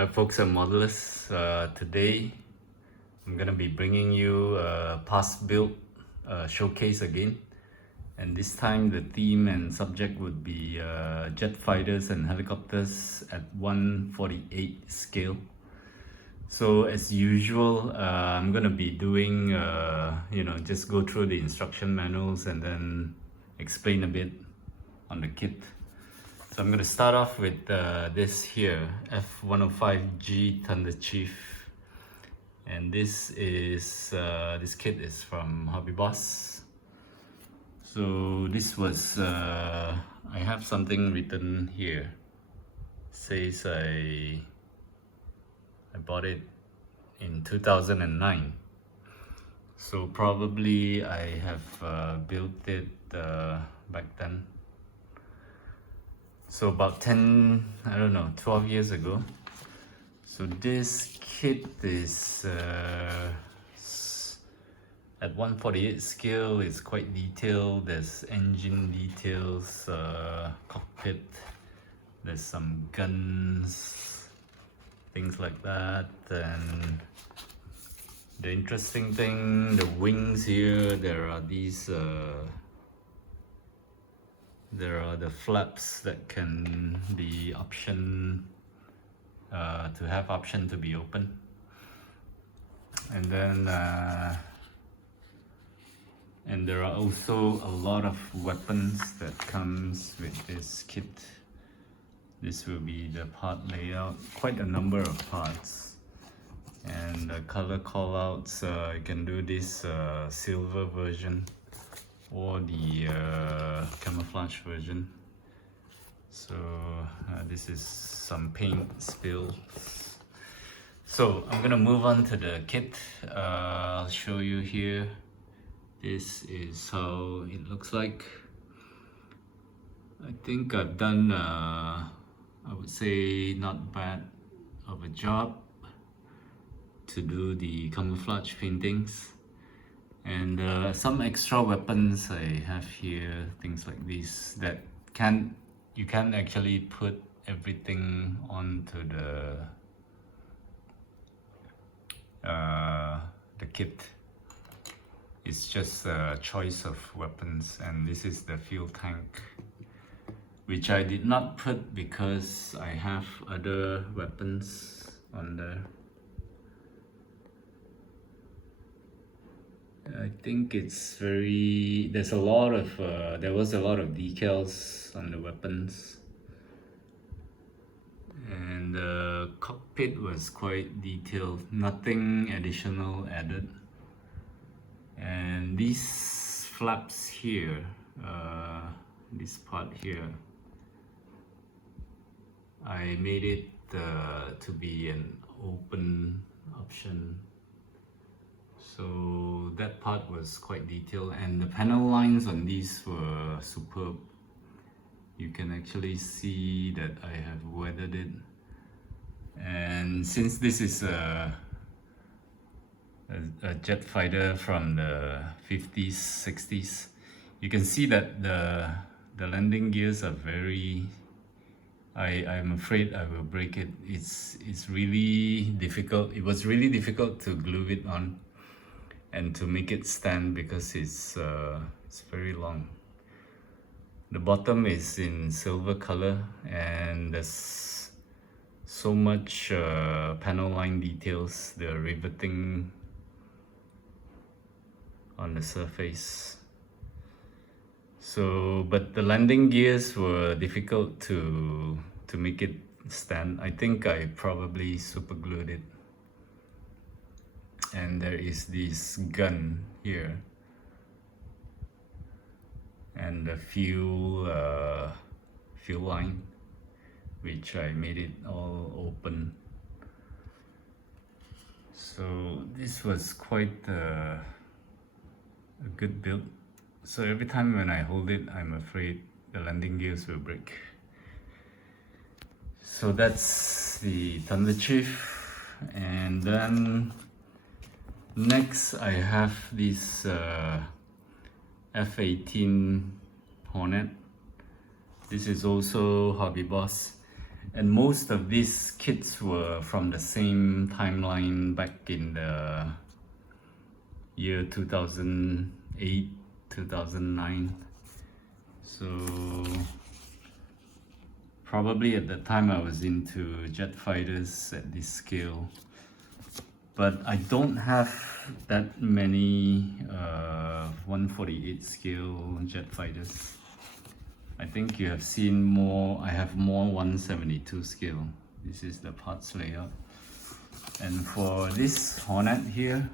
Hi folks and modelers, today I'm gonna be bringing you a past build showcase again, and this time the theme and subject would be jet fighters and helicopters at 1/48 scale. So as usual, I'm gonna be doing just go through the instruction manuals and then explain a bit on the kit. So I'm going to start off with this here, F105G Thunderchief, and this kit is from Hobbyboss. So this was I have something written here. It says I bought it in 2009. So probably I have built it back then. So about 12 years ago. So this kit is at 1/48 scale. It's quite detailed. There's engine details, cockpit, there's some guns, things like that. And the interesting thing, the wings here, there are these there are the flaps that can be option to have option to be open, and then and there are also a lot of weapons that comes with this kit. This will be the part layout, quite a number of parts, and the color callouts. You can do this silver version or the camouflage version. So this is some paint spills. So I'm gonna move on to the kit. I'll show you here. This is how it looks like. I think I've done I would say not bad of a job to do the camouflage paintings. And some extra weapons I have here, things like these that you can actually put everything onto the kit. It's just a choice of weapons, and this is the fuel tank, which I did not put because I have other weapons on there. I think it's there's a lot of there was a lot of decals on the weapons, and the cockpit was quite detailed, nothing additional added. And these flaps here, this part here, I made it to be an open option. So that part was quite detailed, and the panel lines on these were superb. You can actually see that I have weathered it. And since this is a jet fighter from the 50s, 60s, you can see that the landing gears are very, I'm afraid I will break it. It's really difficult. It was really difficult to glue it on and to make it stand because it's very long. The bottom is in silver color, and there's so much panel line details, the riveting on the surface. So, but the landing gears were difficult to make it stand. I think I probably super glued it. And there is this gun here, and the fuel line, which I made it all open. So this was quite a good build. So every time when I hold it, I'm afraid the landing gears will break. So that's the Thunderchief, and then next I have this F-18 Hornet. This is also Hobbyboss. And most of these kits were from the same timeline back in the year 2008, 2009. So probably at that time I was into jet fighters at this scale. But I don't have that many 148 scale jet fighters. I think you have seen more, I have more 172 scale. This is the parts layout. And for this Hornet here,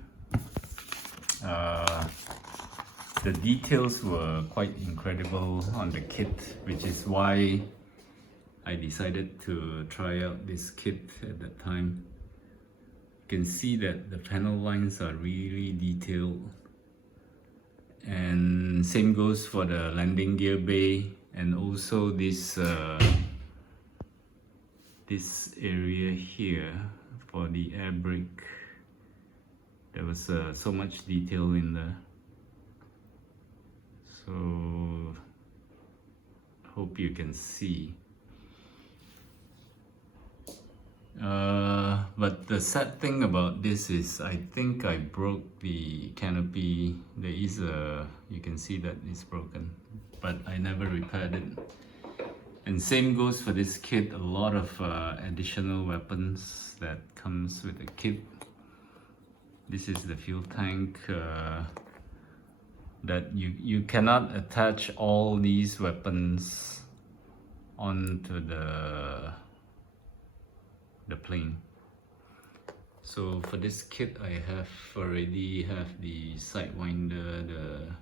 the details were quite incredible on the kit, which is why I decided to try out this kit at that time. You can see that the panel lines are really detailed, and same goes for the landing gear bay, and also this this area here for the air brake. There was so much detail in there, so hope you can see. But the sad thing about this is I think I broke the canopy. There is you can see that it's broken, but I never repaired it. And same goes for this kit, a lot of additional weapons that comes with the kit. This is the fuel tank that you cannot attach all these weapons onto the plane. So for this kit I already have the sidewinder,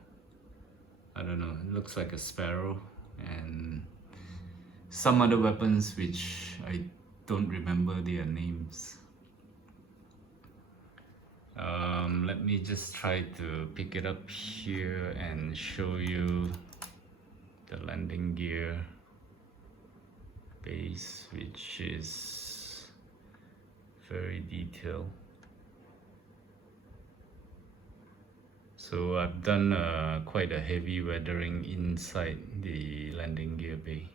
I don't know, it looks like a sparrow, and some other weapons which I don't remember their names. Let me just try to pick it up here and show you the landing gear base, which is very detailed. So I've done quite a heavy weathering inside the landing gear bay.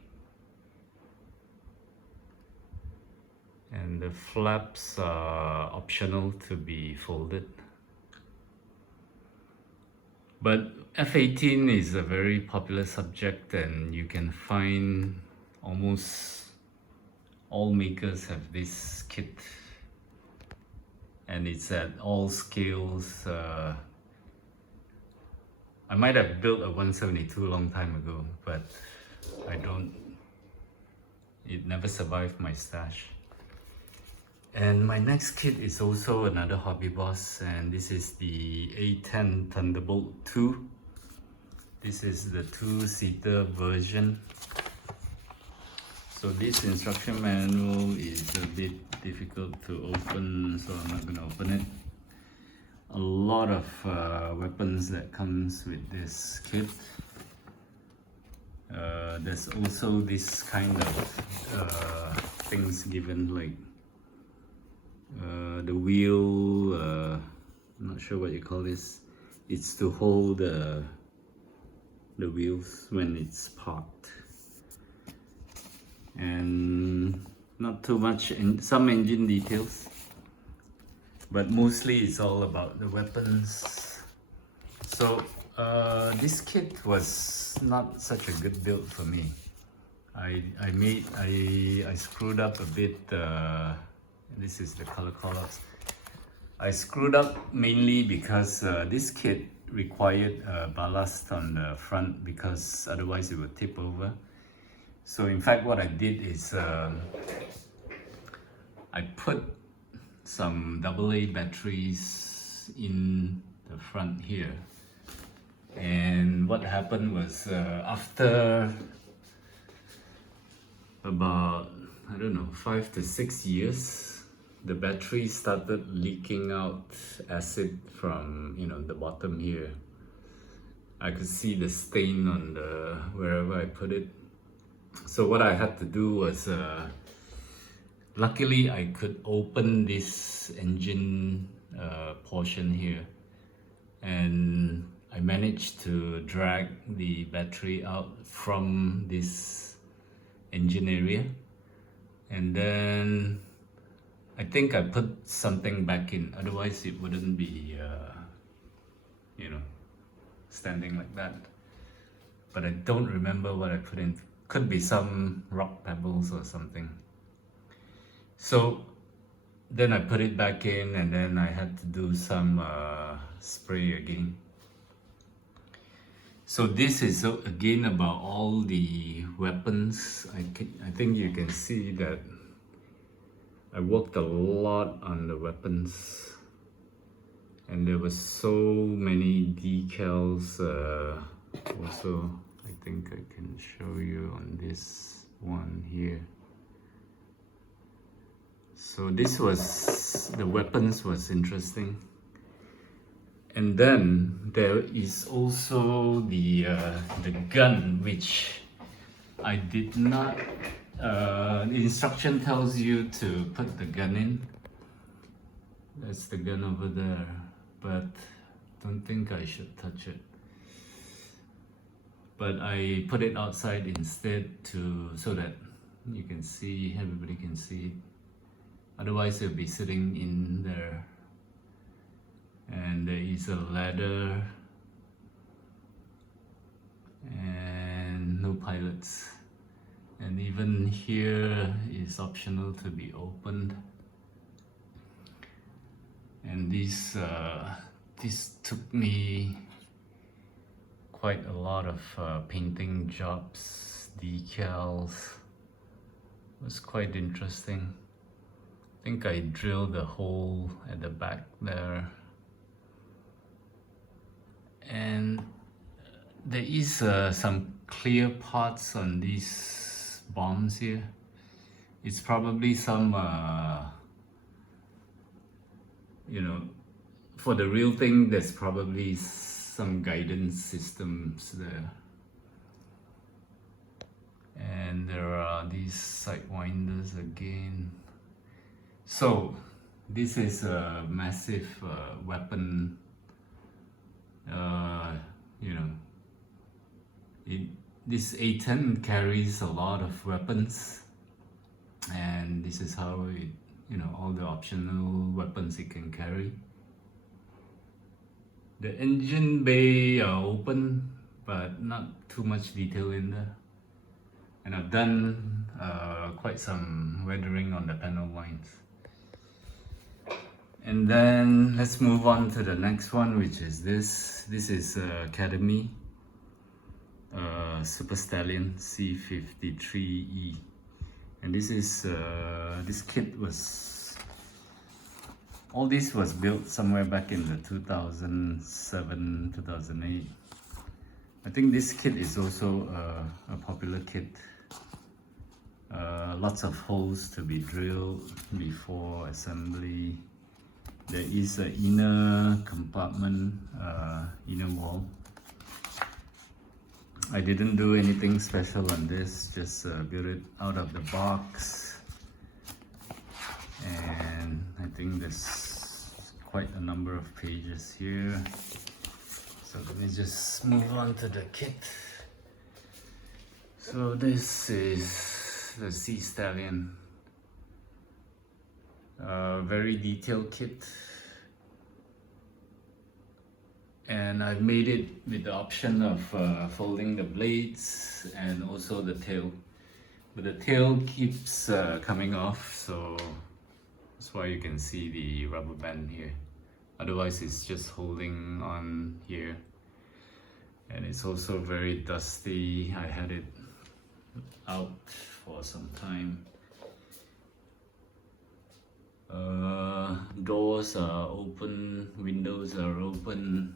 And the flaps are optional to be folded. But F-18 is a very popular subject, and you can find almost all makers have this kit. And it's at all scales. I might have built a 172 a long time ago, but it never survived my stash. And my next kit is also another Hobbyboss, and this is the A10 Thunderbolt 2. This is the 2-seater version. So this instruction manual is a bit difficult to open, so I'm not going to open it. A lot of weapons that comes with this kit. There's also this kind of things given, like the wheel, I'm not sure what you call this. It's to hold the wheels when it's parked. And not too much, some engine details, but mostly it's all about the weapons. So this kit was not such a good build for me. I screwed up a bit. This is the color call-ups. I screwed up mainly because this kit required ballast on the front, because otherwise it would tip over. So in fact what I did is I put some AA batteries in the front here. And what happened was after about, I don't know, 5 to 6 years, the battery started leaking out acid from, the bottom here. I could see the stain on wherever I put it. So what I had to do was, luckily I could open this engine portion here, and I managed to drag the battery out from this engine area. And then I think I put something back in, otherwise it wouldn't be, you know, standing like that. But I don't remember what I put in. Could be some rock pebbles or something. So then I put it back in, and then I had to do some spray again. So this is again about all the weapons. I think you can see that I worked a lot on the weapons, and there were so many decals. Also, I think I can show you on this one here. So this was, the weapons was interesting. And then there is also the gun, which I did not, the instruction tells you to put the gun in. That's the gun over there, but don't think I should touch it. But I put it outside instead so that you can see, everybody can see it. Otherwise it'll be sitting in there. And there is a ladder and no pilots. And even here is optional to be opened. And this took me quite a lot of painting jobs, decals. It was quite interesting. I think I drilled a hole at the back there. And there is some clear parts on these bombs here. It's probably some, you know, for the real thing, there's probably some guidance systems there. And there are these sidewinders again. So this is a massive weapon. You know, this A10 carries a lot of weapons, and this is how it, you know, all the optional weapons it can carry. The engine bay are open, but not too much detail in there. And I've done quite some weathering on the panel lines. And then let's move on to the next one, which is this. This is Academy Super Stallion C53E. And this is, this kit was, all this was built somewhere back in the 2007, 2008. I think this kit is also a popular kit. Lots of holes to be drilled before assembly. There is an inner compartment, inner wall. I didn't do anything special on this, just built it out of the box. And I think there's quite a number of pages here. So let me just move on to the kit. So this is the C Stallion. Very detailed kit, and I've made it with the option of folding the blades and also the tail, but the tail keeps coming off, so that's why you can see the rubber band here. Otherwise it's just holding on here, and it's also very dusty. I had it out for some time. Doors are open, windows are open.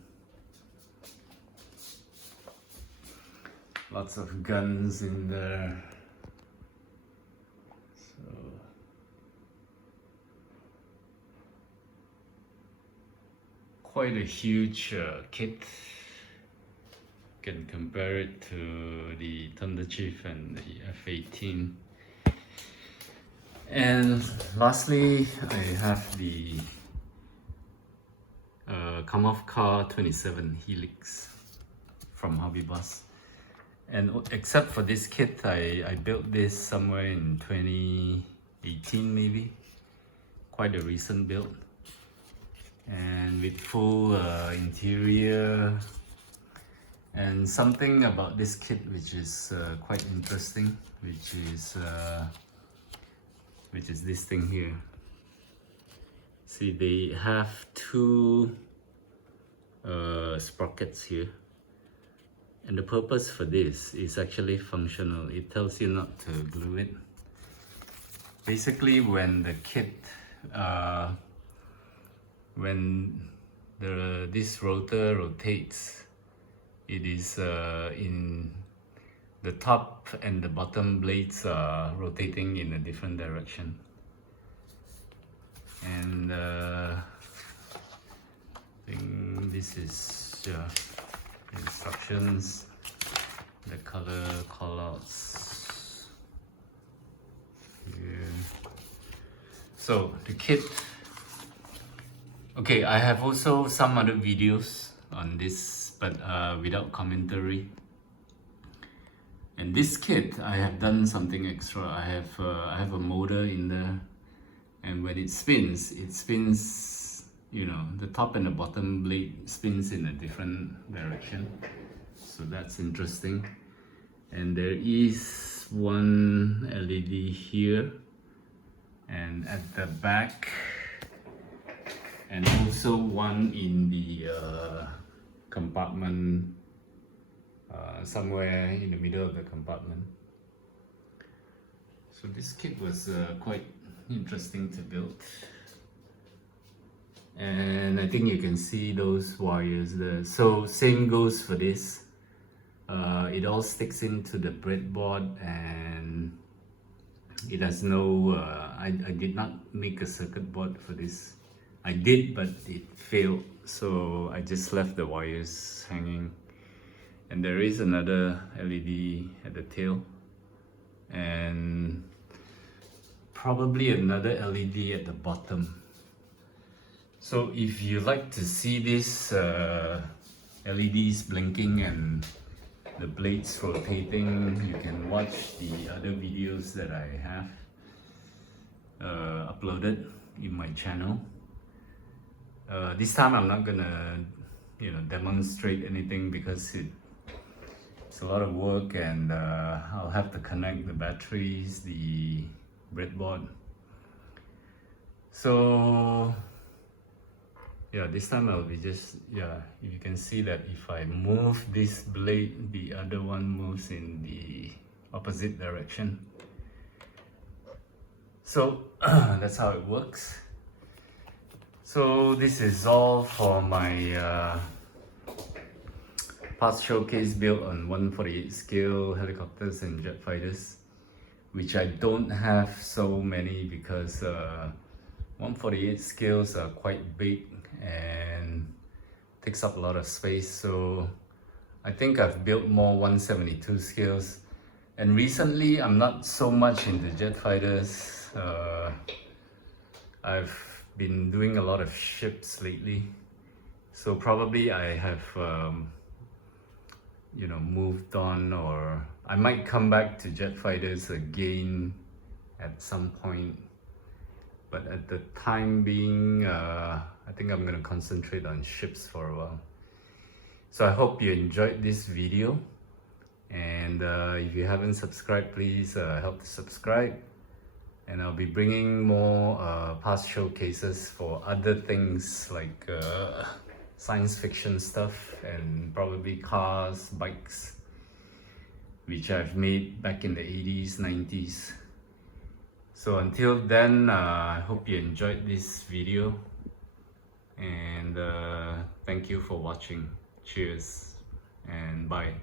Lots of guns in there. So quite a huge kit. Can compare it to the Thunderchief and the F-18. And lastly, I have the Come Off Car 27 Helix from Hobbyboss. And except for this kit, I built this somewhere in 18 maybe, quite a recent build, and with full interior. And something about this kit which is quite interesting, which is this thing here. See, they have two sprockets here, and the purpose for this is actually functional. It tells you not to glue it. Basically, when the kit when this rotor rotates, it is in the top and the bottom blades are rotating in a different direction. And I think this is instructions, the color callouts here. So the kit, okay, I have also some other videos on this, but without commentary. And this kit, I have done something extra. I have a motor in there, and when it spins, you know, the top and the bottom blade spins in a different direction. So that's interesting. And there is one LED here, and at the back, and also one in the compartment, somewhere in the middle of the compartment. So this kit was quite interesting to build, and I think you can see those wires there. So same goes for this. It all sticks into the breadboard, and it has no I did not make a circuit board for this. I did, but it failed, so I just left the wires hanging. And there is another LED at the tail, and probably another LED at the bottom. So if you like to see these LEDs blinking and the blades rotating, you can watch the other videos that I have uploaded in my channel. This time I'm not gonna, you know, demonstrate anything because it's a lot of work, and I'll have to connect the batteries, the breadboard. So yeah, this time I'll be just, you can see that if I move this blade, the other one moves in the opposite direction. So that's how it works. So this is all for my past showcase built on 1/48 scale helicopters and jet fighters, which I don't have so many because 1/48 scales are quite big and takes up a lot of space. So I think I've built more 172 scales, and recently I'm not so much into jet fighters. I've been doing a lot of ships lately, so probably I have you know, moved on, or I might come back to jet fighters again at some point, but at the time being I think I'm gonna concentrate on ships for a while. So I hope you enjoyed this video, and if you haven't subscribed, please help to subscribe, and I'll be bringing more past showcases for other things like science fiction stuff, and probably cars, bikes, which I've made back in the 80s, 90s. So until then, I hope you enjoyed this video, and thank you for watching. Cheers and bye.